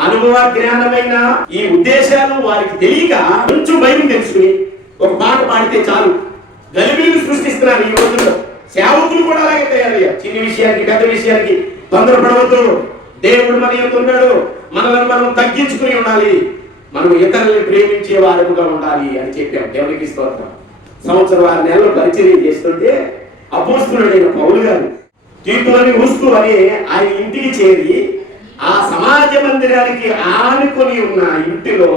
అనుభవ జ్ఞానమైన ఈ ఉద్దేశాలు వారికి తెలియక కొంచెం భయం తెలుసుకుని ఒక పాట పాడితే చాలు. గలిబిలిని సృష్టిస్తున్నారు ఈ రోజుల్లో. సేవకులు కూడా అలాగే తయారయ్యారు. చిన్న విషయానికి పెద్ద విషయానికి తొందరపడవద్దు. దేవుడు మన యొక్క ఉన్నాడు. మనల్ని మనం తగ్గించుకుని ఉండాలి. మనం ఇతరులను ప్రేమించే వారముగా ఉండాలి అని చెప్పాం. దేవునికి స్తోత్రం. సంవత్సరం ఆరు నెలలు పరిచర్య చేస్తుంటే అపోస్తుడైన పౌలు గారు తీర్థులని ఊస్తూ అని ఆయన ఇంటికి చేరి ఆ సమాజ మందిరానికి ఆనుకొని ఉన్న ఇంటిలో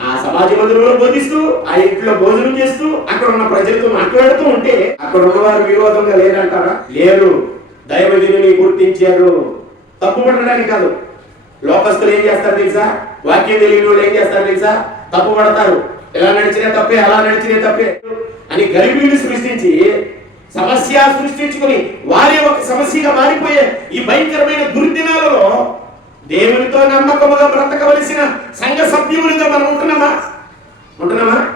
ఆ సమాజ మందిరంలో బోధిస్తూ ఆ ఇంట్లో భోజనం చేస్తూ అక్కడ ఉన్న ప్రజలతో మాట్లాడుతూ ఉంటే అక్కడ ఉన్నవారు విరోధంగా లేరంటారా? లేరు. దైవజనుని గుర్తించారు. తప్పు పడడానికి కాదు. లోకస్తులు ఏం చేస్తారు తెలుసా? వాక్యం తెలియని వాళ్ళు ఏం చేస్తారు తెలుసా? తప్పు పడతారు. ఎలా నడిచినా తప్పే అలా నడిచినా తప్పే అని గరిబీలు సృష్టించి సమస్య సృష్టించుకుని వారే ఒక సమస్యగా మారిపోయే ఈ భయంకరమైన దుర్దినాలలో దేవునితో నమ్మకముగా బ్రతకవలసిన సంఘ సభ్యులుగా మనం ఉంటున్నామా? ఉంటున్నామా?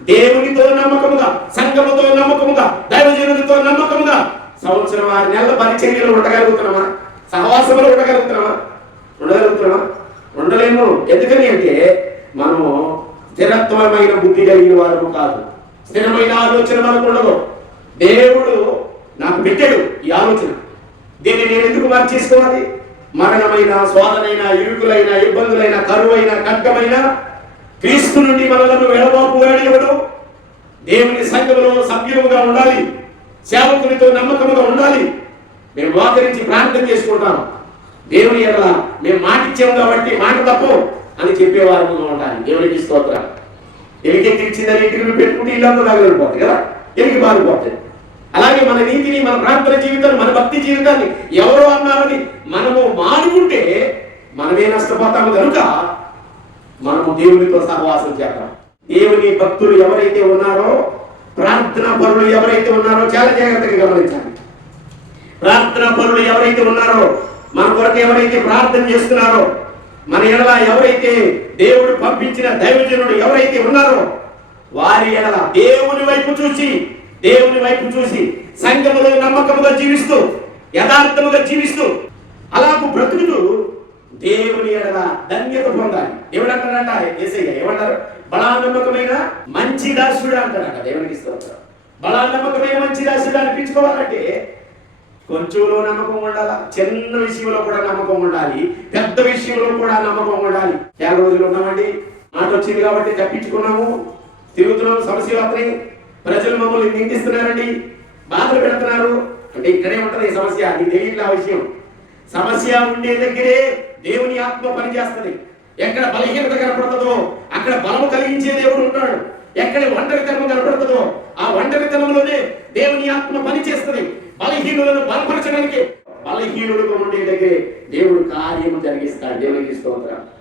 దేవునితో నమ్మకముగా సంఘముతో నమ్మకముగా దైవజనుడితో నమ్మకముగా సంవత్సరం ఆరు నెలల పరిచర్యలు ఉండగలుగుతున్నామా? సహవాసములు ఉండగలుగుతున్నామా? ఉండగలుగుతున్నామా? ఉండలేము. ఎందుకని అంటే మనము స్థిరత్వమైన బుద్ధి కలిగిన వారు కాదు. స్థిరమైన ఆలోచన మనకు ఉండదు. దేవుడు నాకు పెట్టాడు ఈ ఆలోచన. దీన్ని నేను ఎందుకు మార్చేసుకోవాలి? మరణమైన శోధనైన ఇరుకులైన ఇబ్బందులైన కరువైన ఖడ్గమైన క్రీస్తు నుండి మనలను వెడబాపు ఎవడు దేవుని సంఘంలో సభ్యులుగా ఉండాలి. సేవకునితో నమ్మకముగా ఉండాలి. మేము మోకరించి ప్రార్థన చేసుకుంటాం. దేవుని ఎడల మేము మాట ఇచ్చాము కాబట్టి మాట తప్పు అని చెప్పేవారు ఉండాలి. దేవునికి స్తోత్రం. ఎలికి తెచ్చిందని ఇంటికి పెట్టుకుంటే ఇల్లంతా తగలిపోతుంది కదా. ఎలికి మారిపోతుంది అలాగే మన నీతిని మన ప్రార్థన జీవితాన్ని మన భక్తి జీవితాన్ని ఎవరో అన్నారని మనము మానుకుంటే మనమే నష్టపోతాము కనుక మనము దేవునితో సహవాసం చేద్దాం. దేవుని భక్తులు ఎవరైతే ఉన్నారో ప్రార్థన పరులు ఎవరైతే ఉన్నారో చాలా జాగ్రత్తగా గమనించాలి. ప్రార్థన పరులు ఎవరైతే ఉన్నారో మన కొరకు ఎవరైతే ప్రార్థన చేస్తున్నారో మన ఎడల ఎవరైతే దేవుడు పంపించిన దైవజనుడు ఎవరైతే ఉన్నారో వారి ఎడల దేవుని వైపు చూసి దేవుని వైపు చూసి సంఘములో నమ్మకముగా జీవిస్తూ యథార్థముగా జీవిస్తూ అలాగ బ్రతుకుతూ దేవుని ఎడల ధన్యత పొందాలి. దేవుడు అంటాడంట ఏసయ్య ఏమంటారు? బలానమ్మకమైన మంచి దాసుడు అంటాడంట దేవునికి స్తోత్రం. బలానమ్మకమైన మంచి దాసుడు అనిపించుకోవాలంటే కొంచెంలో నమ్మకం ఉండాలా? చిన్న విషయంలో కూడా నమ్మకం ఉండాలి. పెద్ద విషయంలో కూడా నమ్మకం ఉండాలి. చాలా రోజులు ఉన్నామండి. మాట వచ్చింది కాబట్టి తప్పించుకున్నాము. తిరుగుతున్నాము సమస్యలు వస్తున్నాయి. ప్రజలు మమ్మల్ని నిందిస్తున్నారండి బాధలు పెడుతున్నారు. అంటే ఇక్కడే ఉంటది ఈ సమస్య. అది తెలియట్లే ఆ విషయం. సమస్య ఉండే దగ్గరే దేవుని ఆత్మ పనిచేస్తుంది. ఎక్కడ బలహీనత కనపడుతుందో అక్కడ బలము కలిగించే దేవుడు ఉంటాడు ఎక్కడ ఒంటరితనం కనపడుతుందో ఆ ఒంటరితనంలోనే దేవుని ఆత్మ పనిచేస్తుంది. బలహీనులను బలపరచడానికి బలహీనుడుగా ఉండే దగ్గరే దేవుడు కార్యము జరిగిస్తాడు. దేవునికి స్తోత్రం.